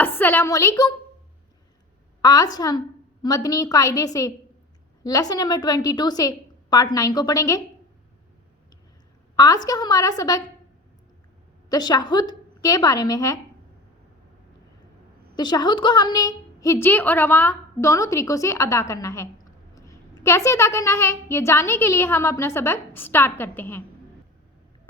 السلام علیکم۔ آج ہم مدنی قاعدے سے لیسن نمبر 22 سے پارٹ 9 کو پڑھیں گے۔ آج کا ہمارا سبق تشہد کے بارے میں ہے۔ تشہد کو ہم نے ہجے اور رواں دونوں طریقوں سے ادا کرنا ہے۔ کیسے ادا کرنا ہے یہ جاننے کے لیے ہم اپنا سبق سٹارٹ کرتے ہیں۔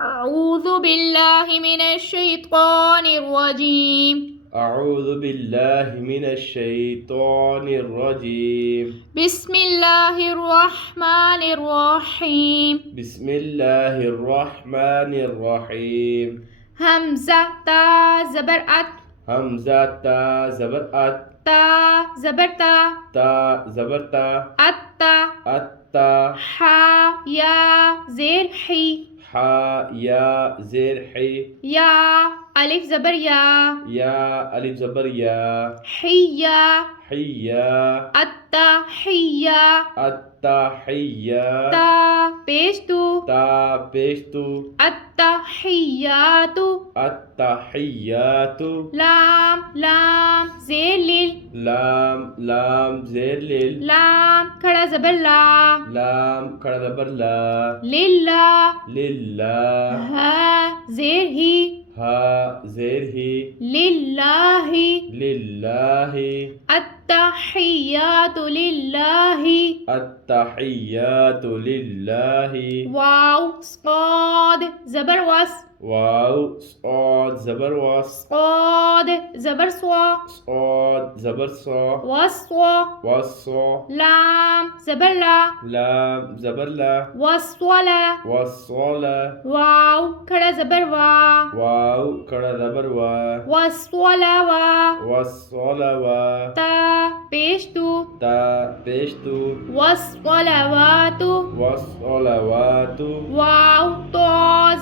اعوذ باللہ من الشیطان الرجیم۔ اعوذ باللہ من الشیطان الرجیم۔ بسم اللہ الرحمن الرحیم۔ بسم اللہ الرحمن الرحیم۔ حمزہ تا زبر ات، حمزہ تا زبر ات، تا زبر تا، تا زبر تا، اتا، اتا، حا یا زیر حی، حا یا زیر حی، یا الف زبر یا، یا الف زبر یا، حیا، حیا، التحیا، التحیا، تا پیش تو، تا پیش تو، التحیات، التحیات، لام لام زیر لیل، لام لام زیر لیل، لام کھڑا زبر لا، لام کھڑا زبر لا، للہ، للہ، ہا زیر ہی، ہا زیر ہی، للہ، للہ، التحیات للہ، التحیات للہ، واو صاد زبر وس، واو صاد زبر وس، صاد زبر سوا، صاد زبر صا، وسوا، وصا، لام زبر لا، لام زبر لا، وصولا، وصالا، واو کھڑا زبر وا، واو کھڑا زبر وا، وصولا وا، وصالا وا، تا پیش تو، تا پیش تو، وصلوات، والصلوات، واو تو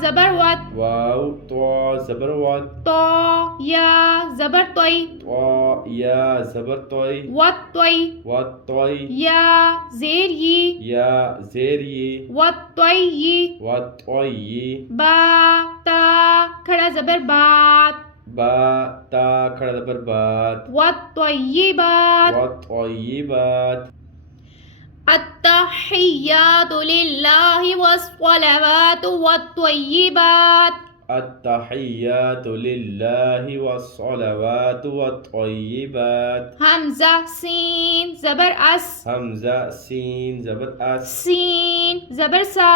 زبر وت، واو طا زبر وت، تو یا زبر توئی، طا یا زبر طی، وطوئی، والطی، یا زیر ی، یا زیر ی، وطوئی، والطی، با تا کھڑا زبر بات، با تا کھڑا زبر بات، والطیبات، والطیبات، التحیات للہ والصلوات والطیبات، التحیات للہ والصلوات والطیبات، حمزہ سین زبر اس، حمزہ سین زبر اس، سین زبر سا،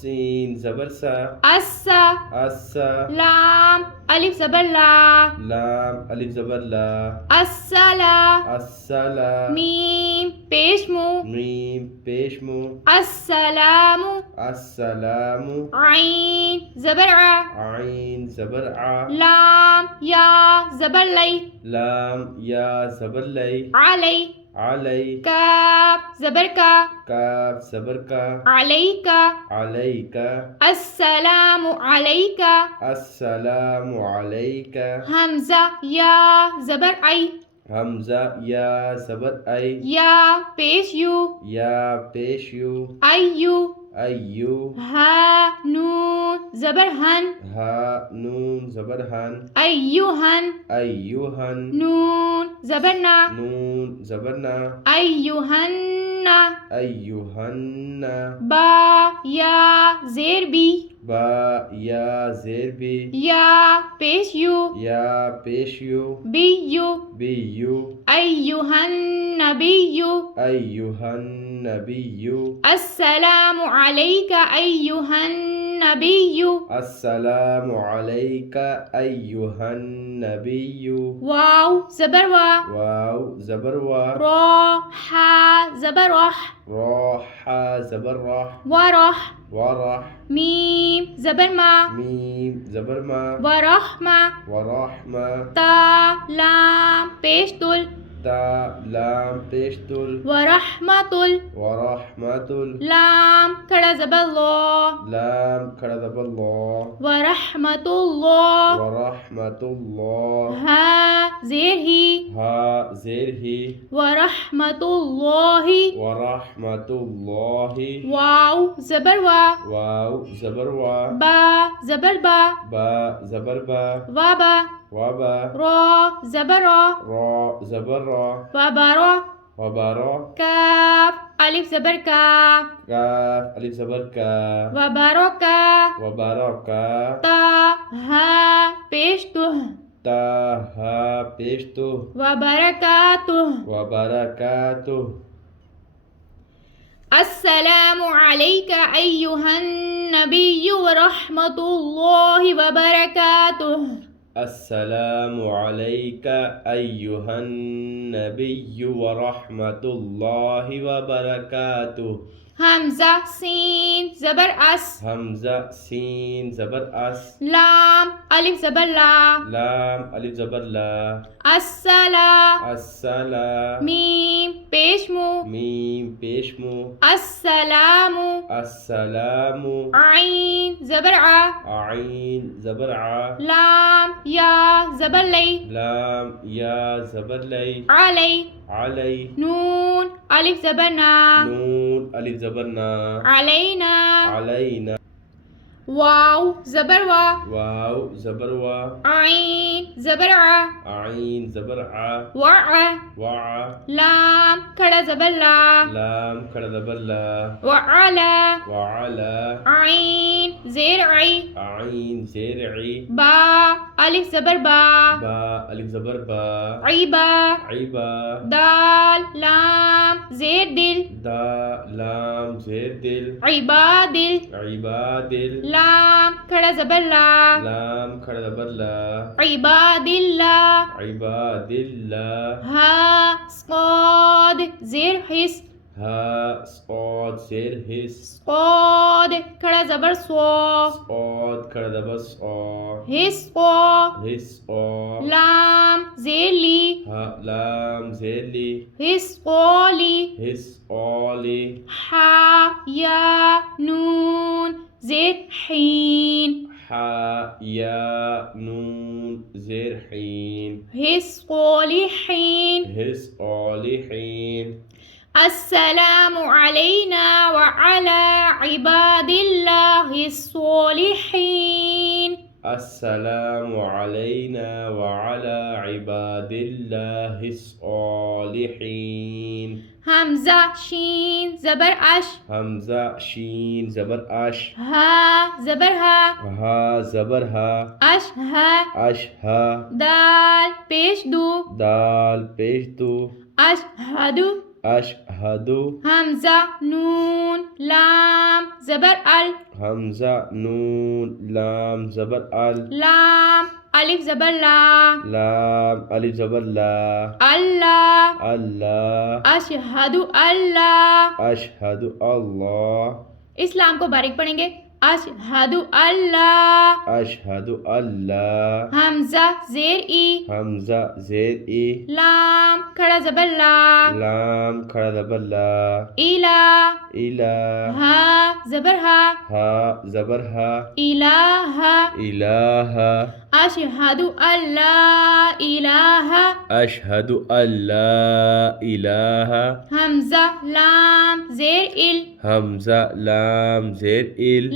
سین زبر سا، اسا، اسا، لام الف زبر لا، لام الف زبر لا، السلا، السلا، میم پیش مو، میم پیش مو، السلام، السلام، عین زبر ع، عین زبر ع، لام یا زبر لی، لام یا زبر لی، علی، علی، کاف زبر کا، کاف زبر کا، علیکا، علیکا، السلام علیکا، السلام علیکا، حمزہ یا زبر ای، حمزہ یا زبر ای، یا پیش یو، یا پیش یو، ایو، ایو، ہا نون زبر ہن، ہا نون زبر ہن، ایوہن، ایوہن، نون زبر نا، نون زبر نا، ایوہن، ایوہن، با یا زیر بی، با یا زیر بی، یا پیش یو، یا پیش یو، بیو، بیو، ایوہن نبیو، ایوہن نبیو، السلام علیکا ایوہن نبیو، السلام علیکا ایوہن نبیو، واو زبر وا، واو زبر وا، را حا زبر رح، را حا زبر رح، ورح، ورح، میم زبر ما، میم زبر ما، ورحمہ، ورحمہ، تا لام پیش تل، تا لام پیش تل، ورحمۃ ال، ورحمت ال، لام کھڑا زبر لا، لام کھڑا زبر لا، ورحمۃ اللہ، ورحمت اللہ، ہا زیر ہی، ہا زیر ہی، ورحمۃ اللہ، ورحمت اللہ، واو زبر وا، واو زبر وا، با زبر با، با زبر با، وابا، وبا را زبر را را زبر را وبرا وبرا کاف الف زبر کا کاف الف زبر کا وبرکا وبرکا تا ہا پیش تو تا ہا پیش تو وبرکاتہ وبرکاتہ السلام علیک ایہا النبی ورحمۃ اللہ وبرکاتہ السلام علیک ایہا النبی ورحمۃ اللہ وبرکاتہ حمزہ سین زبر اس حمزہ سین زبر اس لام الف زبر لا لام الف زبر لا السلا السلا میم پیش مو میم پیش مو السلام السلام عین زبر ع عین زبر ع لام یا زبر لی لام یا زبر لی علی علی نون الف زبر نا نون الف زبر نا علینا علینا واو زبر وا واو زبر وا عین زبر ع عین زبر ع وع وع لام کھڑا زبر لا لام کھڑا زبر لا وعلا وعلا عین زیر عی عین زیر عی با الف زبر با با الف زبر با عیبا عیبا دال لام زیر دل دا لام زیر دل عبادل عبادل لام کھڑا زبر لا لام کھڑا زبر لا عباد اللہ عباد اللہ ہا صاد زیر حس ہا صاد زیر حس صاد کھڑا زبر سو صاد کھڑا زبر صا حس قو حس آ لام زیر لی ہا لام زیر لی حس قولی حس آلی ہا یا نون زیر حین حا یا نون زیر حین حس قولی حین حس آلی حین السلام علینا وعلی عباد اللہ الصالحین السلام علینا وعلی عباد اللہ الصالحین حمزہ شین زبر اش حمزہ شین زبر اش ہا زبر ہا ہا زبر ہا اش ہا اش ہا دال پیش دو دال پیش دو اشہدو اشہدو حمزہ نون لام زبر ال حمزہ نون لام زبر ال لام الف زبر لا لام الف زبر لا اللہ اللہ اشہدو اللہ اشہد اللہ اسلام کو باریک پڑھیں گے اشہدو اللہ اشہد اللہ حمزہ زیر ای حمزہ زیر ای لام کھڑا زبر لا لام کھڑا زبر لا الہ الہ ہا زبر ہا ہا زبر ہا الہ الہ اشہدو اللہ الہ اشہد اللہ الہ حمزہ لام زیر ال حمزہ لام زیر ال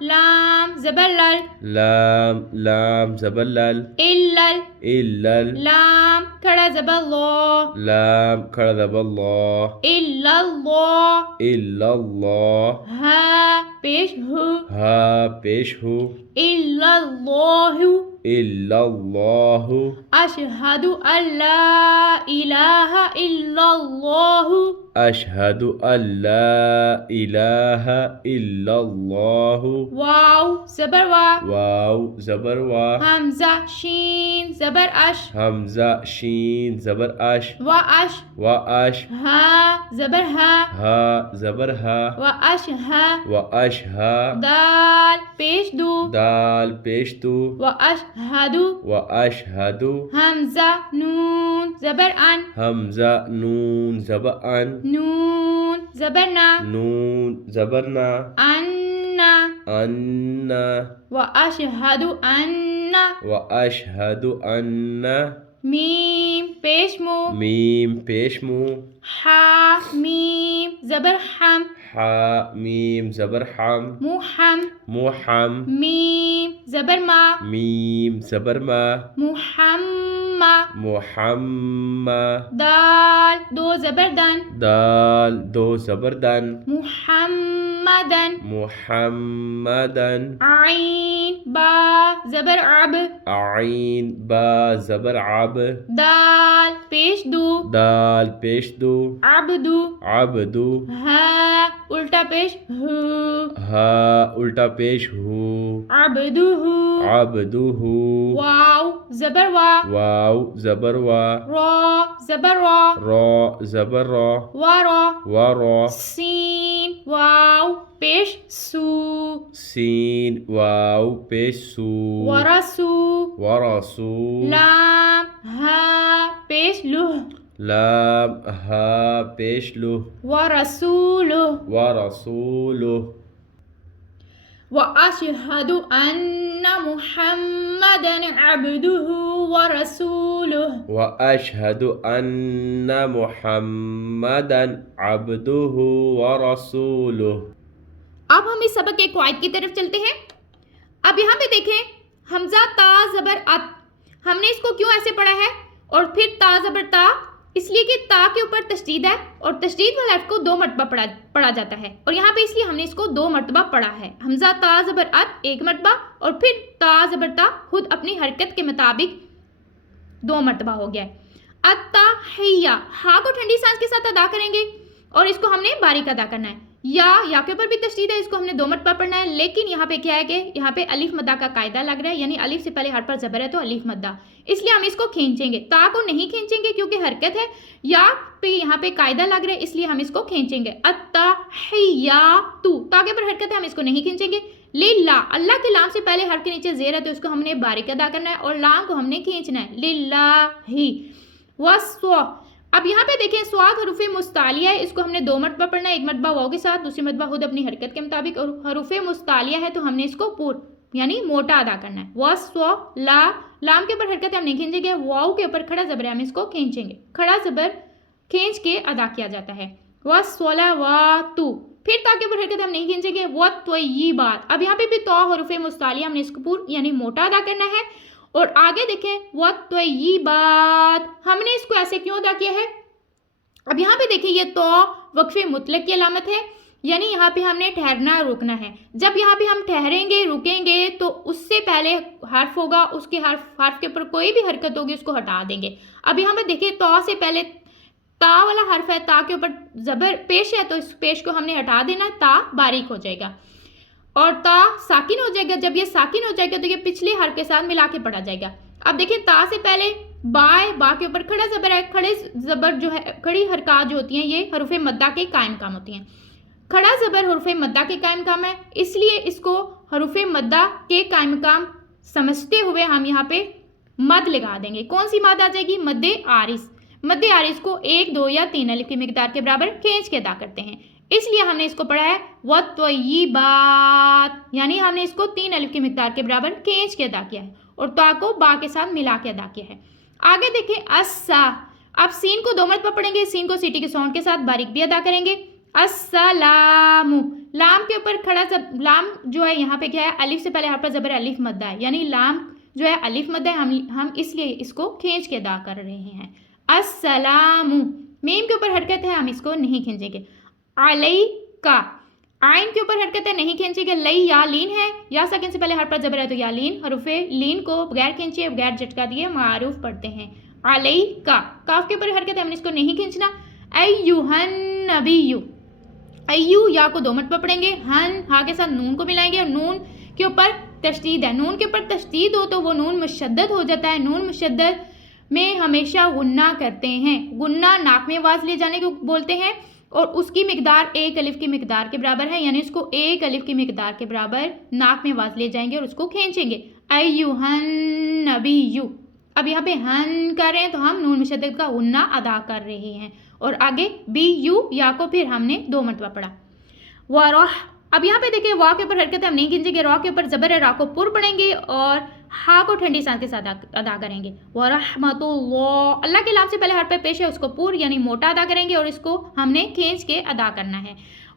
لام زبر لل لام لام زبر لل الل الل لام کھڑا زبر لو لام کھڑا زبر اللہ الا اللہ الا اللہ ہا پیش ہو ہا پیش ہو الا اللہ الا اللہ اشہد اللہ الہ الا اللہ اشہد اللہ الہ الا اللہ واو زبر وا واو زبر وا حمزہ شین زبر اش حمزہ شین زبر اش و اش و اش ہا زبر ہا ہا زبر ہا و اش ہا و اش ہا دال پیش دو دال پیش دو و اشہدو و اشہدو حمزہ نون زبر ان حمزہ نون زبر ان نون زبر نا نون زبر نا انا ان و اشہدو انا و اشہد ان میم پیش مو میم پیش مو ہا میم زبر ہم حا میم زبر حم محم محم میم زبر ما میم زبر ما محمہ محمہ دال دو زبر دن دال دو زبر دن محمدن محمدن عین با زبر عب عین با زبر عب دال پیش دو دال پیش دو عبدو عبدو ہا الٹا پیش ہو ہا الٹا پیش ہو عبدو عبدو واو زبر وا واو زبر وا را زبر را را زبر را ورا ورا سین واو پیش سو سین واو پیش سو ورسو ورسو لام ہا پیش لو لام ہا پیش لو ورسولو ورسولو وأشهد أن محمدا عبده ورسوله وأشهد أن محمدا عبده ورسوله اب ہم اس سبق کے قواعد کی طرف چلتے ہیں. اب یہاں پہ دیکھیں حمزہ تا زبر ات ہم نے اس کو کیوں ایسے پڑھا ہے اور پھر تا زبر تا اس لیے کہ تا کے اوپر تشدید ہے اور تشدید والے حرف کو 2 مرتبہ پڑھا جاتا ہے اور یہاں پہ اس لیے ہم نے اس کو 2 مرتبہ پڑھا ہے. حمزہ تا زبر ات 1 مرتبہ اور پھر تا زبر تا خود اپنی حرکت کے مطابق 2 مرتبہ ہو گیا ہے. التحیہ ہا کو ٹھنڈی سانس کے ساتھ ادا کریں گے اور اس کو ہم نے باریک ادا کرنا ہے. یا کے اوپر بھی تشدید ہے اس کو ہم نے 2 مرتبہ پڑھنا ہے لیکن یہاں پہ کیا ہے کہ یہاں پہ الف مدہ کا قاعدہ لگ رہا ہے یعنی الف سے پہلے حرف پر زبر ہے تو الف مدہ اس لیے ہم اس کو کھینچیں گے. تا کو نہیں کھینچیں گے کیونکہ حرکت ہے. یا پہ یہاں پہ قاعدہ لگ رہا ہے اس لیے ہم اس کو کھینچیں گے. التحیاتو تا کے اوپر حرکت ہے ہم اس کو نہیں کھینچیں گے. للہ اللہ کے لام سے پہلے حرف کے نیچے زیر ہے تو اس کو ہم نے باریک ادا کرنا ہے اور لام کو ہم نے کھینچنا ہے. للہ وصو اب یہاں پہ دیکھیں سواد حروف مستعلیہ ہے اس کو ہم نے 2 مرتبہ پڑھنا ہے. 1 مرتبہ واو کے ساتھ دوسری مرتبہ خود اپنی حرکت کے مطابق اور حروف مستعلیہ ہے تو ہم نے اس کو یعنی موٹا ادا کرنا ہے. وصو لا لام کے اوپر حرکت ہم نہیں کھینچیں گے. واو کے اوپر کھڑا زبر ہے ہم اس کو کھینچیں گے. کھڑا زبر کھینچ کے ادا کیا جاتا ہے. وصلواتو پھر تا کے اوپر حرکت ہم نہیں کھینچیں گے. والطیبات اب یہاں پہ بھی تو حروف مستعلیہ ہم نے اس کو یعنی موٹا ادا کرنا ہے. اور آگے دیکھیں والطیبات ہم نے اس کو ایسے کیوں ادا کیا ہے. اب یہاں پہ دیکھیں یہ تو وقف مطلق کی علامت ہے یعنی یہاں پہ ہم نے ٹھہرنا روکنا ہے. جب یہاں پہ ہم ٹھہریں گے رکیں گے تو اس سے پہلے حرف ہوگا اس کے حرف کے اوپر کوئی بھی حرکت ہوگی اس کو ہٹا دیں گے. اب یہاں پہ دیکھیں تو سے پہلے تا والا حرف ہے تا کے اوپر زبر پیش ہے تو اس پیش کو ہم نے ہٹا دینا. تا باریک ہو جائے گا اور تا ساکن ہو جائے گا. جب یہ ساکن ہو جائے گا تو یہ پچھلے حرف کے ساتھ ملا کے پڑھا جائے گا. اب دیکھیں تا سے پہلے با کے اوپر کھڑا زبر ہے. کھڑے زبر جو ہے کھڑی حرکات جو ہوتی ہیں یہ حروف مدہ کے قائم کام ہوتی ہیں. کھڑا زبر حروف مدہ کے قائم کام ہے اس لیے اس کو حروف مدہ کے قائم کام سمجھتے ہوئے ہم یہاں پہ مد لگا دیں گے. کون سی مد آ جائے گی؟ مد عارض. مد عارض کو 1 2 یا 3 الف کی مقدار کے برابر کھینچ کے ادا کرتے ہیں اس لیے ہم نے اس کو پڑھا ہے والطیبات یعنی ہم نے اس کو 3 الف کی مقدار کے برابر کھینچ کے ادا کیا ہے اور تا کو با کے ساتھ ملا کے ادا کیا ہے. آگے دیکھیں اسا اب سین کو 2 مرتبہ پڑھیں گے. سین کو سیٹی کے ساؤنڈ کے ساتھ باریک بھی ادا کریں گے. السلام لام کے اوپر کھڑا لام جو ہے یہاں پہ کیا ہے الف سے پہلے حرف پر زبر الف مدہ ہے یعنی لام جو ہے الف مدہ ہے ہم اس لیے اس کو کھینچ کے ادا کر رہے ہیں. السلام میم کے اوپر حرکت ہے ہم اس کو نہیں کھینچیں گے. علیکا آئین کے اوپر حرکت ہے نہیں کھینچیں گے. لئی یا لین ہے یا سکن سے پہلے حرف پر زبر ہے تو یا لین حروف لین کو بغیر کھینچے بغیر جھٹکا دیے معروف پڑھتے ہیں. علیکا کاف کے اوپر حرکت ہے ہم نے اس کو نہیں کھینچنا. ایوہن نبیو ایو یا کو 2 مرتبہ پڑھیں گے. ہن ہا کے ساتھ نون کو ملائیں گے اور نون کے اوپر تشدید ہے. نون کے اوپر تشدید ہو تو وہ نون مشدد ہو جاتا ہے. نون مشدد میں ہمیشہ غنہ کرتے ہیں. غنہ ناک میں آواز لے جانے کو بولتے ہیں اور اس کی مقدار 1 الف کی مقدار کے برابر ہے یعنی اس کو 1 الف کی مقدار کے برابر ناک میں آواز لے جائیں گے اور اس کو کھینچیں گے. ایوہن نبیو اب یہاں پہ ہن کر رہے ہیں تو ہم نون مشدد کا غنہ ادا کر رہے ہیں اور آگے بی یو یا کو پھر ہم نے 2 مرتبہ پڑھا. وَرَحْ اب یہاں پہ دیکھیں وا کے اوپر حرکت ہم نہیں کھینچیں گے. را کے اوپر زبر ہے را کو پر پڑھیں گے اور ہا کو ٹھنڈی سانس کے ساتھ ادا کریں گے. وَرَحْمَةُ اللَّهِ اللہ کے لام سے پہلے حرف پہ پیش ہے اس کو پر یعنی موٹا ادا کریں گے اور اس کو ہم نے کھینچ کے ادا کرنا ہے.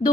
2,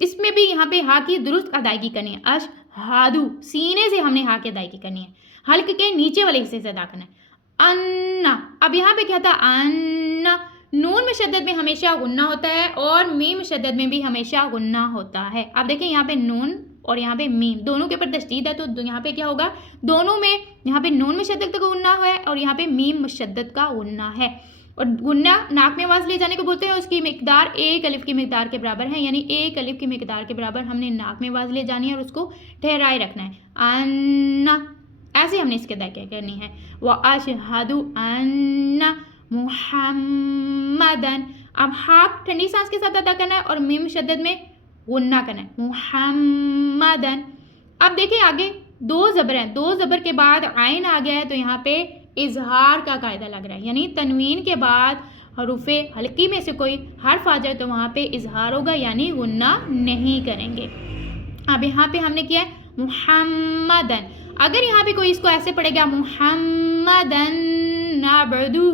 اس میں بھی یہاں پہ ہا کی درست ادائیگی کرنی ہے. اشہدو سینے سے ہم نے ہا کی ادائیگی کرنی ہے, حلق کے نیچے والے حصے سے ادا کرنا ہے. انا, اب یہاں پہ کیا تھا, انا, نون مشدد میں ہمیشہ غنہ ہوتا ہے اور میم مشدد میں بھی ہمیشہ غنہ ہوتا ہے. اب دیکھیں یہاں پہ نون اور یہاں پہ میم دونوں کے اوپر تشدید ہے, تو یہاں پہ کیا ہوگا, دونوں میں یہاں پہ نون مشدد کا غنہ ہے اور یہاں پہ میم مشدد کا غنہ ہے. اور غنہ ناک میں آواز لے جانے کو بولتے ہیں, اس کی مقدار ایک الف کی مقدار کے برابر ہے, یعنی ایک الف کی مقدار کے برابر ہم نے ناک میں آواز لے جانی ہے اور اس کو ٹھہرائے رکھنا ہے. انا, ایسے ہم نے اس کی ادائیگی کرنی ہے. وَأَشْهَدُ أَنَّ مُحَمَّدًا, اب ہاک ٹھنڈی سانس کے ساتھ ادا کرنا ہے اور میم مشدد میں غنہ کرنا ہے. محمدن. اب دیکھیں آگے دو زبر ہیں, دو زبر کے بعد عین آ گیا ہے, تو یہاں پہ اظہار کا قاعدہ لگ رہا ہے, یعنی تنوین کے بعد حروف حلقی میں سے کوئی حرف آ جائے تو وہاں پہ اظہار ہوگا, یعنی غنہ نہیں کریں گے. اب یہاں پہ ہم نے کیا ہے محمدن, اگر یہاں پہ کوئی اس کو ایسے پڑھے گا محمدن نعبدہ,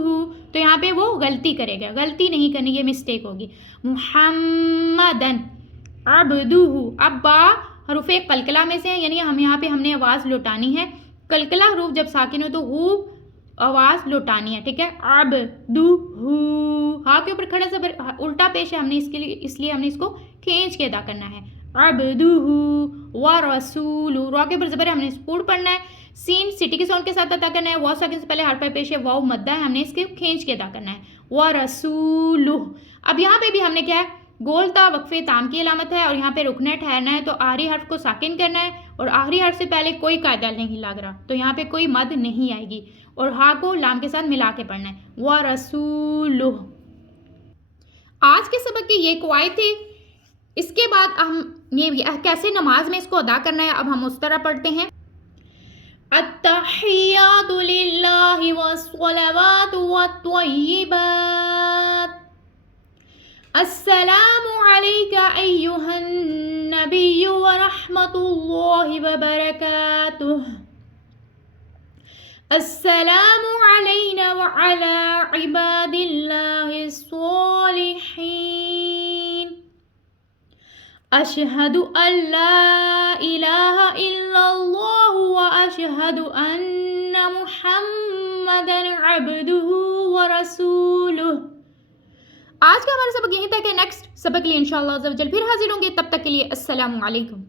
تو یہاں پہ وہ غلطی کرے گا, غلطی نہیں کرنی, یہ مسٹیک ہوگی. محمدن عبدہ, اب با حروف قلقلہ میں سے ہیں, یعنی ہم نے آواز لوٹانی ہے. قلقلہ حروف جب ساکن ہو تو خوب آواز لوٹانی ہے, ٹھیک ہے. عبدہ, ہا کے اوپر کھڑا زبر الٹا پیش ہے, ہم نے اس لیے ہم نے اس کو کھینچ کے ادا کرنا ہے. عبدہ ورسول, را کے اوپر زبر ہے, ہم نے اسپوڈ پڑھنا ہے. سین سٹی کے ساؤنڈ کے ساتھ ادا کرنا ہے, واو ساکن سے پہلے حرف پیش ہے, واو مدہ ہے, ہم نے اس کے کھینچ کے ادا کرنا ہے. ورسولہ, اب یہاں پہ بھی ہم نے کیا ہے گول تا وقفے تام کی علامت ہے اور یہاں پہ رکنا ہے, ٹھہرنا ہے, تو آخری حرف کو ساکن کرنا ہے اور آخری حرف سے پہلے کوئی قاعدہ نہیں لگ رہا, تو یہاں پہ کوئی مد نہیں آئے گی اور ہا کو لام کے ساتھ ملا کے پڑھنا ہے. وَرَسُولُهُ. آج کے سبق کی یہ قواعد تھی. اس کے بعد ہم یہ کیسے نماز میں اس کو ادا کرنا ہے اب ہم اس طرح پڑھتے ہیں. التحیات للہ والصلوات والطیبات. السلام علیک ایہا النبی ورحمۃ اللہ وبرکاتہ. السلام علینا وعلی عباد اللہ الصالحین. اشہد ان لا الہ الا اللہ واشہد ان محمدا عبدہ ورسولہ. آج کا ہمارا سبق یہیں تک ہے. نیکسٹ سبق کے لیے انشاءاللہ عز و جل پھر حاضر ہوں گے. تب تک کے لیے السلام علیکم.